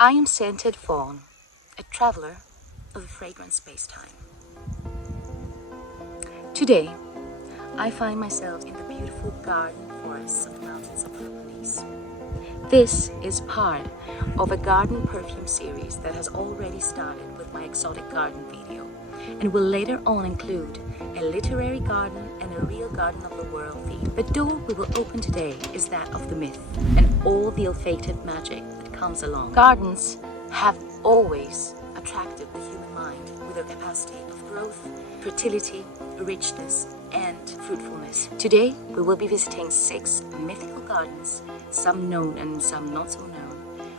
I am Scented Fawn, a traveler of a fragrant space-time. Today, I find myself in the beautiful garden forests of the mountains of Peloponnese. This is part of a garden perfume series that has already started with my exotic garden video and will later on include a literary garden and a real garden of the world theme. The door we will open today is that of the myth and all the olfactive magic that comes along. Gardens have always attracted the human mind with their capacity of growth, fertility, richness, and fruitfulness. Today, we will be visiting 6 mythical gardens, some known and some not so known,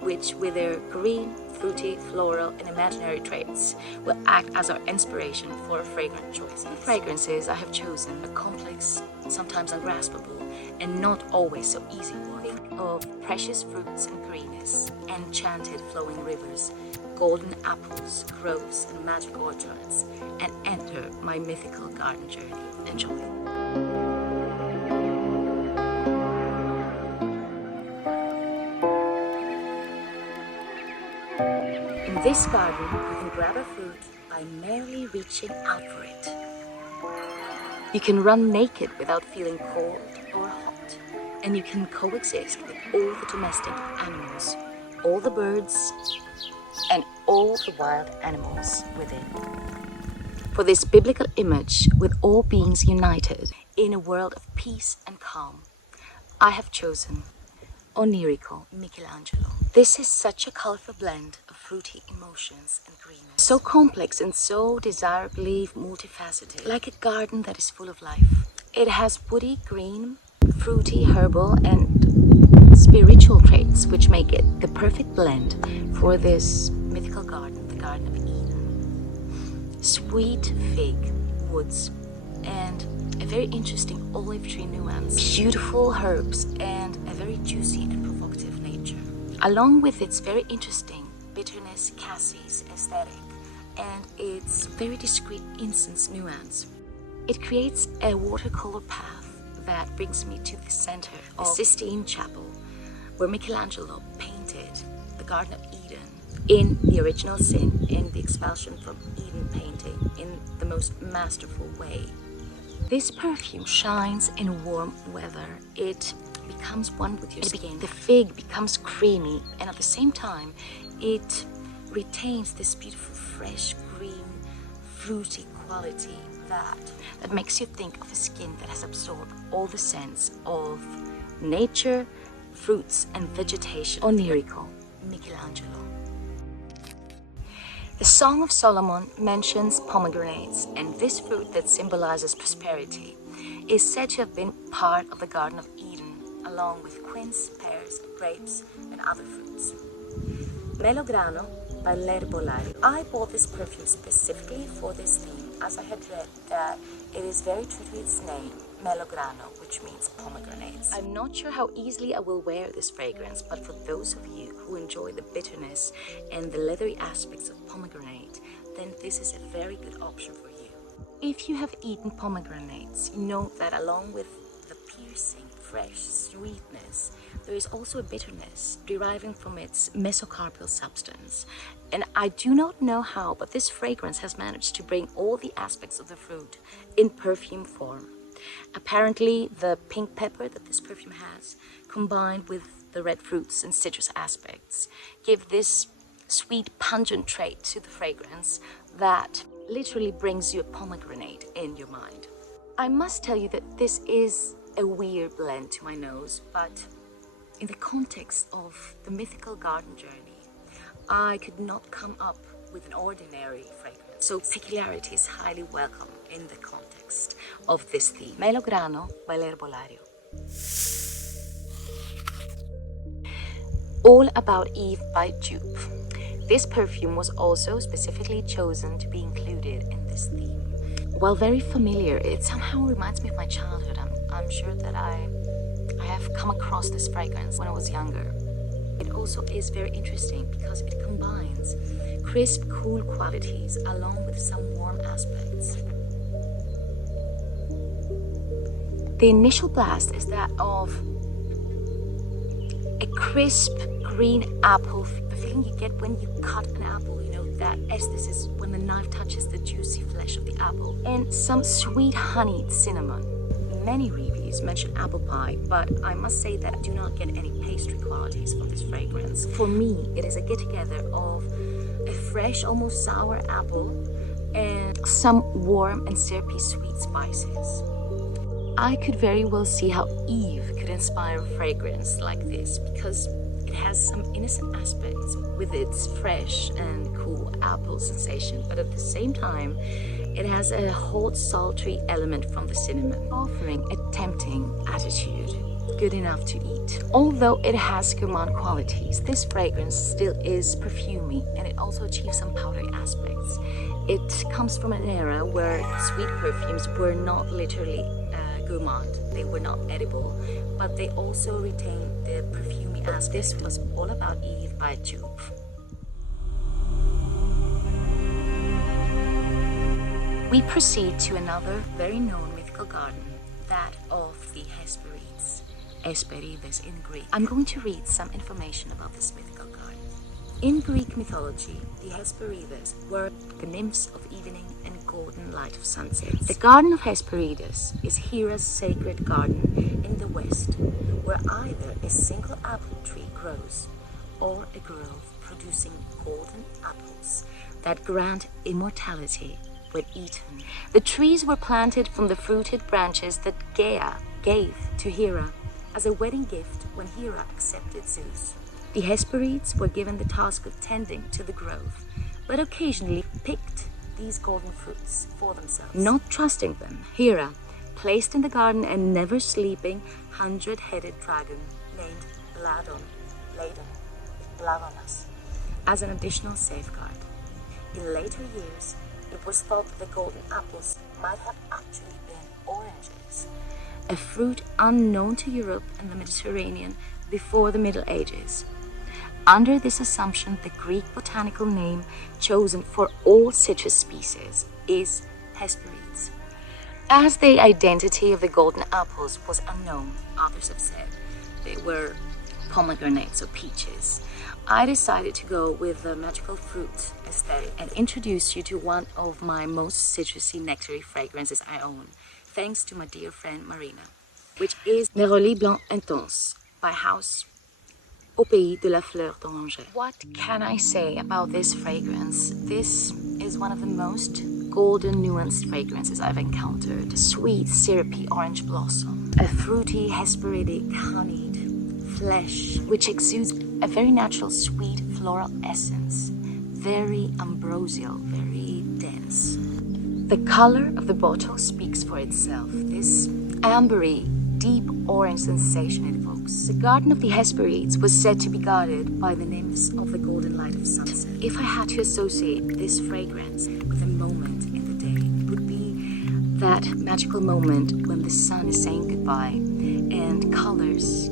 which with their green, fruity, floral, and imaginary traits will act as our inspiration for a fragrant choice. The fragrances I have chosen are complex, sometimes ungraspable, and not always so easy one. Think of precious fruits and greenness, enchanted flowing rivers, golden apples, groves, and magic orchards, and enter my mythical garden journey. Enjoy. In this garden, you can grab a fruit by merely reaching out for it. You can run naked without feeling cold or hot, and you can coexist with all the domestic animals, all the birds, and all the wild animals within. For this biblical image, with all beings united in a world of peace and calm, I have chosen Onirico Michelangelo. This is such a colorful blend of fruity emotions and greenness. So complex and so desirably multifaceted, like a garden that is full of life. It has woody green, fruity, herbal, and spiritual traits, which make it the perfect blend for this mythical garden, the Garden of Eden. Sweet fig woods and a very interesting olive tree nuance, beautiful herbs, and a very juicy and provocative nature. Along with its very interesting bitterness, cassis aesthetic, and its very discreet incense nuance, it creates a watercolor path that brings me to the center of the Sistine Chapel, where Michelangelo painted the Garden of Eden in the original sin, in the expulsion from Eden painting, in the most masterful way. This perfume shines in warm weather. It becomes one with your skin. The fig becomes creamy, and at the same time, it retains this beautiful, fresh, green, fruity quality that makes you think of a skin that has absorbed all the scents of nature, fruits, and vegetation. Onirico Michelangelo. The Song of Solomon mentions pomegranates, and this fruit that symbolizes prosperity is said to have been part of the Garden of Eden, along with quince, pears, grapes, and other fruits. Melograno by L'Herbolario. I bought this perfume specifically for this theme, as I had read that it is very true to its name, Melograno, which means pomegranates. I'm not sure how easily I will wear this fragrance, but for those of you who enjoy the bitterness and the leathery aspects of pomegranate, then this is a very good option for you. If you have eaten pomegranates, you know that along with the piercing, fresh sweetness, there is also a bitterness deriving from its mesocarpal substance. And I do not know how, but this fragrance has managed to bring all the aspects of the fruit in perfume form. Apparently, the pink pepper that this perfume has, combined with the red fruits and citrus aspects, give this sweet, pungent trait to the fragrance that literally brings you a pomegranate in your mind. I must tell you that this is a weird blend to my nose, but in the context of the mythical garden journey, I could not come up with an ordinary fragrance. So peculiarity is highly welcome in the context of this theme. Melograno by L'Herbolario. All About Eve by Dupe. This perfume was also specifically chosen to be included in this theme. While very familiar, it somehow reminds me of my childhood. I'm sure that I have come across this fragrance when I was younger. It also is very interesting because it combines crisp, cool qualities along with some warm aspects. The initial blast is that of a crisp green apple, the feeling you get when you cut an apple, you know, that aesthesis when the knife touches the juicy flesh of the apple, and some sweet honeyed cinnamon. Many reviews mention apple pie, but I must say that I do not get any pastry qualities from this fragrance. For me, it is a get-together of a fresh, almost sour apple and some warm and syrupy sweet spices. I could very well see how Eve could inspire a fragrance like this, because it has some innocent aspects with its fresh and cool apple sensation, but at the same time it has a hot, sultry element from the cinnamon, offering a tempting attitude, good enough to eat. Although it has gourmand qualities, this fragrance still is perfumey, and it also achieves some powdery aspects. It comes from an era where sweet perfumes were not literally gourmand, they were not edible, but they also retained the perfumey aspect. This was All About Eve by Joovv. We proceed to another very known mythical garden, that of the Hesperides, Hesperides in Greek. I'm going to read some information about this mythical garden. In Greek mythology, the Hesperides were the nymphs of evening and golden light of sunset. The Garden of Hesperides is Hera's sacred garden in the west, where either a single apple tree grows or a grove producing golden apples that grant immortality when eaten. The trees were planted from the fruited branches that Gaia gave to Hera as a wedding gift when Hera accepted Zeus. The Hesperides were given the task of tending to the grove, but occasionally picked these golden fruits for themselves. Not trusting them, Hera placed in the garden a never-sleeping 100-headed dragon named Ladon as an additional safeguard. In later years, it was thought that the golden apples might have actually been oranges, a fruit unknown to Europe and the Mediterranean before the Middle Ages. Under this assumption, the Greek botanical name chosen for all citrus species is Hesperides. As the identity of the golden apples was unknown, others have said they were pomegranates or peaches, I decided to go with the magical fruit aesthetic and introduce you to one of my most citrusy nectary fragrances I own, thanks to my dear friend Marina, which is Neroli Blanc Intense by House Au Pays de la Fleur d'Oranger. What can I say about this fragrance? This is one of the most golden nuanced fragrances I've encountered. A sweet, syrupy orange blossom, a fruity, Hesperidic, honeyed flesh, which exudes a very natural sweet floral essence, very ambrosial, very dense. The color of the bottle speaks for itself. This ambery, deep orange sensation it evokes. The Garden of the Hesperides was said to be guarded by the nymphs of the golden light of sunset. If I had to associate this fragrance with a moment in the day, it would be that magical moment when the sun is saying goodbye and colors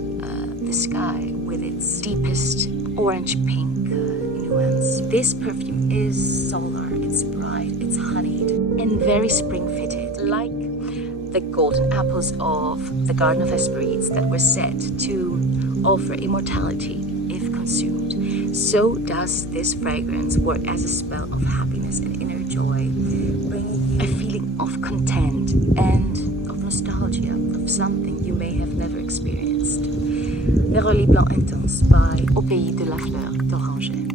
the sky with its deepest orange pink nuance. This perfume is solar, it's bright, it's honeyed, and very spring fitted, like the golden apples of the Garden of Hesperides that were said to offer immortality if consumed. So does this fragrance work as a spell of happiness and inner joy, bringing you a feeling of content and of nostalgia of something you may have never experienced. Neroli Blanc Intense by Au Pays de la Fleur d'Oranger.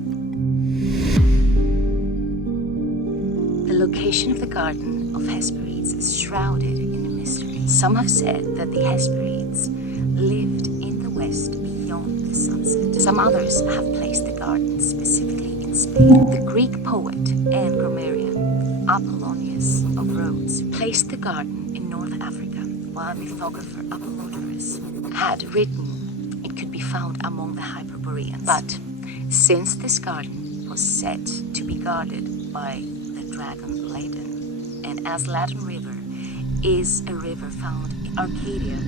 The location of the Garden of Hesperides is shrouded in a mystery. Some have said that the Hesperides lived in the west beyond the sunset. Some others have placed the garden specifically in Spain. The Greek poet and grammarian Apollonius of Rhodes placed the garden in North Africa, while mythographer Apollodorus had written it could be found among the Hyperboreans. But since this garden was said to be guarded by the dragon Ladon, and as Ladon River is a river found in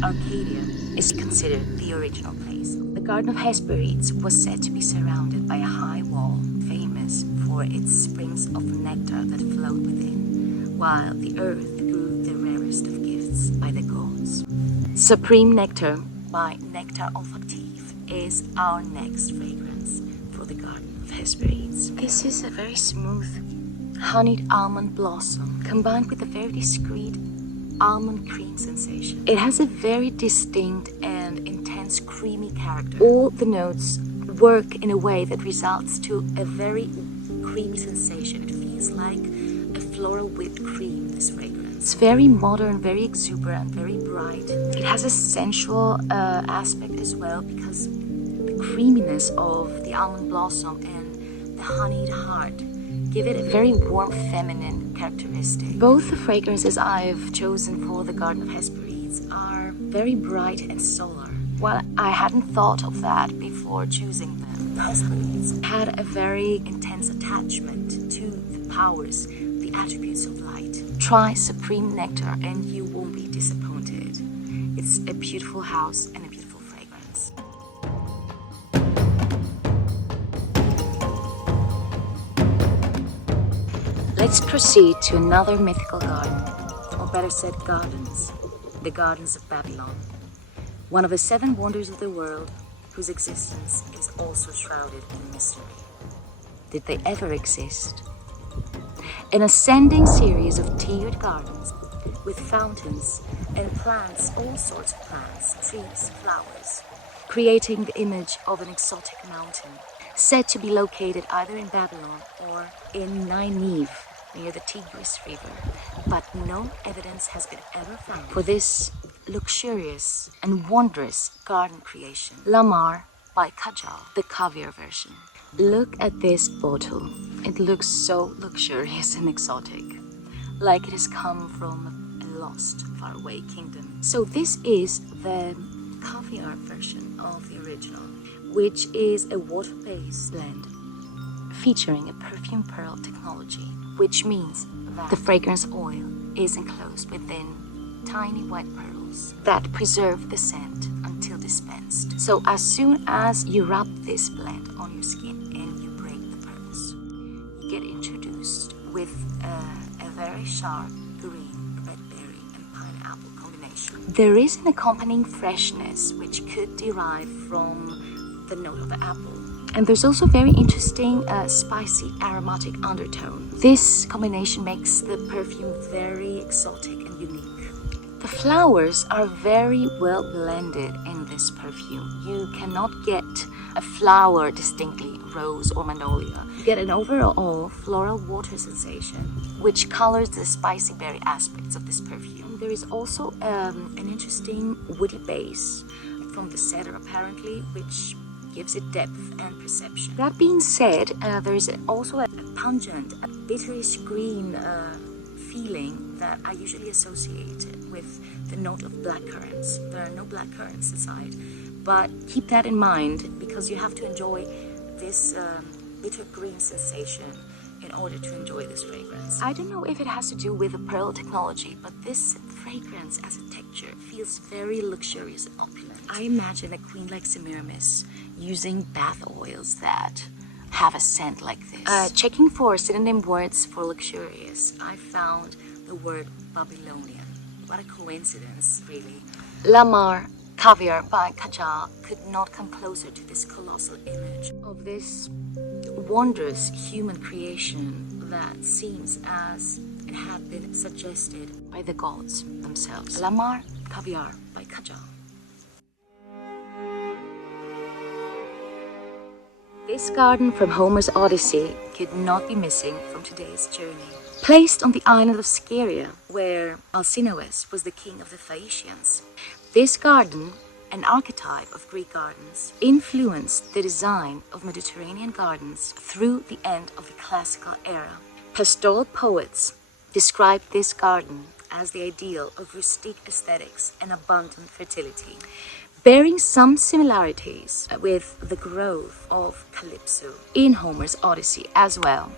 Arcadia is considered the original place. The Garden of Hesperides was said to be surrounded by a high wall, famous for its springs of nectar that flowed within, while the earth grew the rarest of gifts by the gods. Supreme Nectar by Nectar Olfactive is our next fragrance for the Garden of Hesperides. This is a very smooth honeyed almond blossom combined with a very discreet almond cream sensation. It has a very distinct and intense creamy character. All the notes work in a way that results to a very creamy sensation. It feels like a floral whipped cream, this fragrance. It's very modern, very exuberant, very bright. It has a sensual aspect as well because the creaminess of the almond blossom and the honeyed heart give it a very warm feminine characteristic. Both the fragrances I've chosen for the Garden of Hesperides are very bright and solar. While I hadn't thought of that before choosing them, the Hesperides had a very intense attachment to the powers, the attributes of light. Try Supreme Nectar and you won't be disappointed. It's a beautiful house and a beautiful fragrance. Let's proceed to another mythical garden, or better said gardens, the Gardens of Babylon. One of the 7 wonders of the world, whose existence is also shrouded in mystery. Did they ever exist? An ascending series of tiered gardens with fountains and plants, all sorts of plants, trees, flowers, creating the image of an exotic mountain, said to be located either in Babylon or in Nineveh, near the Tigris River, but no evidence has been ever found for this luxurious and wondrous garden creation. Lamar by Kajal, the caviar version. Look at this bottle. It looks so luxurious and exotic, like it has come from a lost, faraway kingdom. So this is the caviar version of the original, which is a water-based blend featuring a perfume pearl technology, which means that the fragrance oil is enclosed within tiny white pearls that preserve the scent until dispensed. So as soon as you rub this blend on your skin and you break the pearls, you get introduced with a very sharp green, red berry and pineapple combination. There is an accompanying freshness which could derive from the note of the apple. And there's also very interesting spicy aromatic undertone. This combination makes the perfume very exotic and unique. The flowers are very well blended in this perfume. You cannot get a flower distinctly rose or magnolia. You get an overall floral water sensation, which colors the spicy berry aspects of this perfume. There is also an interesting woody base from the cedar apparently, which gives it depth and perception. That being said, there is also a pungent, a bitterish green feeling that I usually associate with the note of blackcurrants. There are no blackcurrants inside, but keep that in mind because you have to enjoy this bitter green sensation in order to enjoy this fragrance. I don't know if it has to do with the pearl technology, but this fragrance as a texture feels very luxurious and opulent. I imagine a queen like Semiramis using bath oils that have a scent like this. Checking for synonym words for luxurious, I found the word Babylonian. What a coincidence, really. Lamar Caviar by Kajal could not come closer to this colossal image of this wondrous human creation that seems as it had been suggested by the gods themselves. Lamar Caviar by Kajal. This garden from Homer's Odyssey could not be missing from today's journey. Placed on the island of Scheria, where Alcinous was the king of the Phaeacians, this garden, an archetype of Greek gardens, influenced the design of Mediterranean gardens through the end of the classical era. Pastoral poets described this garden as the ideal of rustic aesthetics and abundant fertility, bearing some similarities with the grove of Calypso in Homer's Odyssey as well.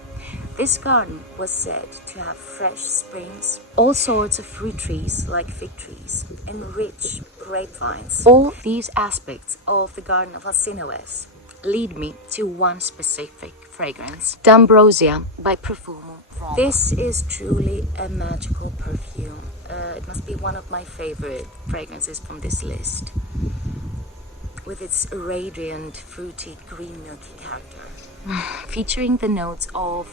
This garden was said to have fresh springs, all sorts of fruit trees like fig trees, and rich grapevines. All these aspects of the garden of Alcinous lead me to one specific fragrance, D'Ambrosia by Profumo. This is truly a magical perfume. It must be one of my favorite fragrances from this list. with its radiant, fruity, green milky character, featuring the notes of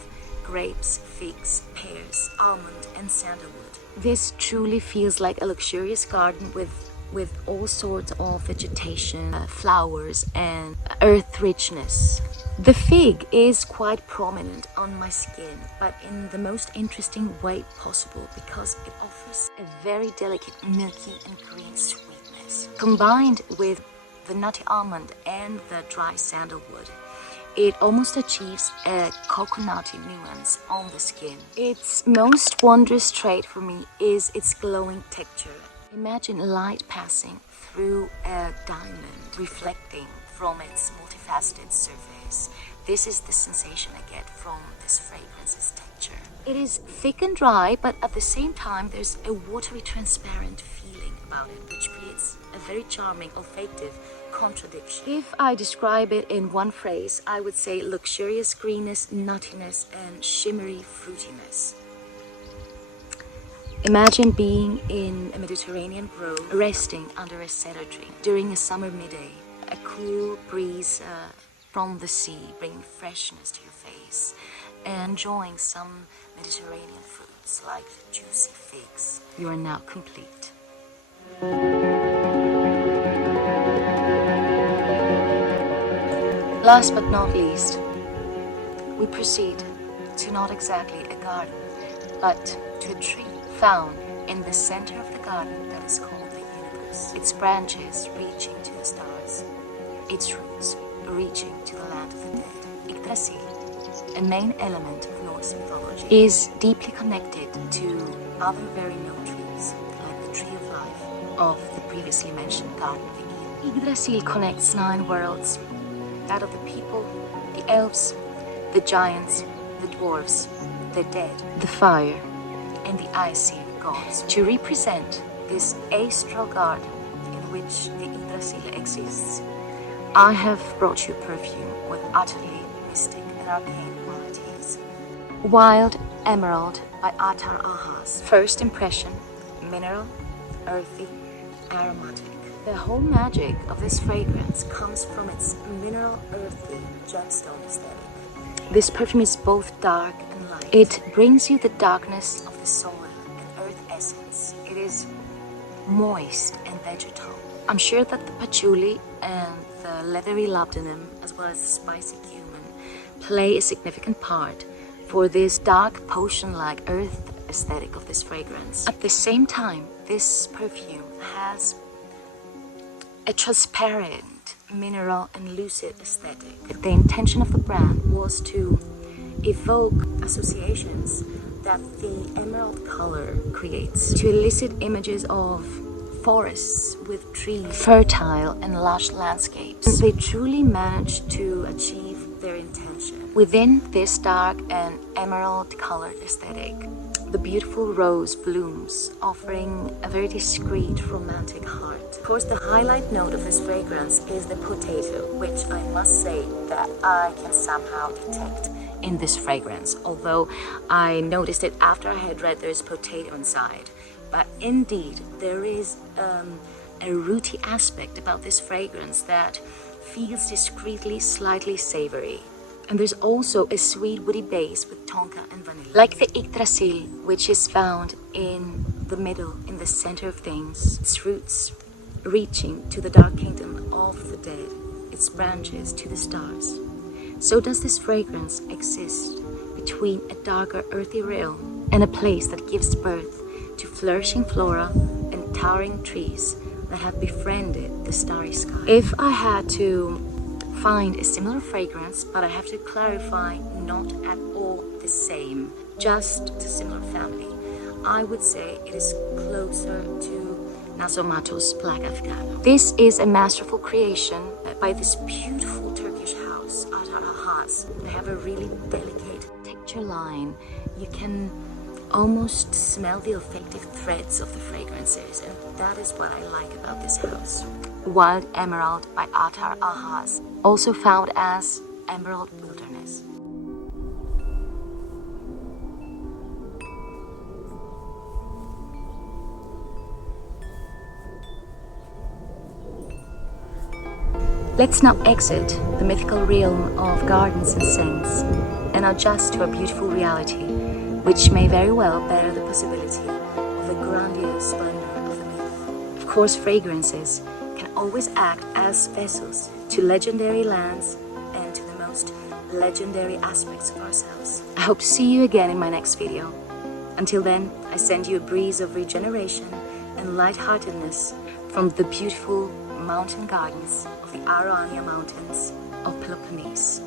grapes, figs, pears, almond, and sandalwood. This truly feels like a luxurious garden with all sorts of vegetation, flowers, and earth richness. The fig is quite prominent on my skin, but in the most interesting way possible because it offers a very delicate milky and green sweetness. Combined with the nutty almond and the dry sandalwood, it almost achieves a coconutty nuance on the skin. Its most wondrous trait for me is its glowing texture. Imagine light passing through a diamond, reflecting from its multifaceted surface. This is the sensation I get from this fragrance's texture. It is thick and dry, but at the same time there's a watery, transparent feeling about it, which creates a very charming olfactive contradiction. If I describe it in one phrase, I would say luxurious greenness, nuttiness, and shimmery fruitiness. Imagine being in a Mediterranean grove, resting under a cedar tree during a summer midday. A cool breeze from the sea bringing freshness to your face, and enjoying some Mediterranean foods like juicy figs. You are now complete. Last but not least, we proceed to not exactly a garden, but to a tree found in the center of the garden that is called the universe. Its branches reaching to the stars, its roots reaching to the land of the dead. Yggdrasil, a main element of Norse mythology, is deeply connected to other very known trees, like the Tree of Life of the previously mentioned Garden of Eden. Yggdrasil connects 9 worlds, that of the people, the elves, the giants, the dwarves, the dead, the fire, and the Aesir gods. To represent this astral garden in which the Yggdrasil exists, I have brought you perfume with utterly mystic and arcane qualities. Wild Emerald by Atar Ahas. First impression, mineral, earthy, aromatic. The whole magic of this fragrance comes from its mineral, earthy, gemstone aesthetic. This perfume is both dark and light. It brings you the darkness of the soil and earth essence. It is moist and vegetal. I'm sure that the patchouli and the leathery labdanum, as well as the spicy cumin, play a significant part for this dark potion-like earth aesthetic of this fragrance. At the same time, this perfume has a transparent, mineral and lucid aesthetic. The intention of the brand was to evoke associations that the emerald color creates, to elicit images of forests with trees, fertile and lush landscapes. They truly managed to achieve their intention. Within this dark and emerald colored aesthetic, the beautiful rose blooms, offering a very discreet, romantic heart. Of course, the highlight note of this fragrance is the potato, which I must say that I can somehow detect in this fragrance, although I noticed it after I had read there's potato inside. But indeed, there is a rooty aspect about this fragrance that feels discreetly, slightly savory. And there's also a sweet woody base with tonka and vanilla. Like the Yggdrasil, which is found in the middle, in the center of things, its roots reaching to the dark kingdom of the dead, its branches to the stars. So does this fragrance exist between a darker earthy realm and a place that gives birth to flourishing flora and towering trees that have befriended the starry sky. If I had to find a similar fragrance, but I have to clarify, not at all the same, just a similar family, I would say it is closer to Nasomato's Black Afghano. This is a masterful creation by this beautiful Turkish house, Atar Ahas. They have a really delicate texture line. You can almost smell the olfactive threads of the fragrances, and that is what I like about this house. Wild Emerald by Atar Ahas, also found as Emerald Wilderness. Let's now exit the mythical realm of gardens and scents and adjust to a beautiful reality, which may very well bear the possibility of the grandiose splendor of the myth. Of course, fragrances can always act as vessels to legendary lands and to the most legendary aspects of ourselves. I hope to see you again in my next video. Until then, I send you a breeze of regeneration and lightheartedness from the beautiful mountain gardens of the Araunia Mountains of Peloponnese.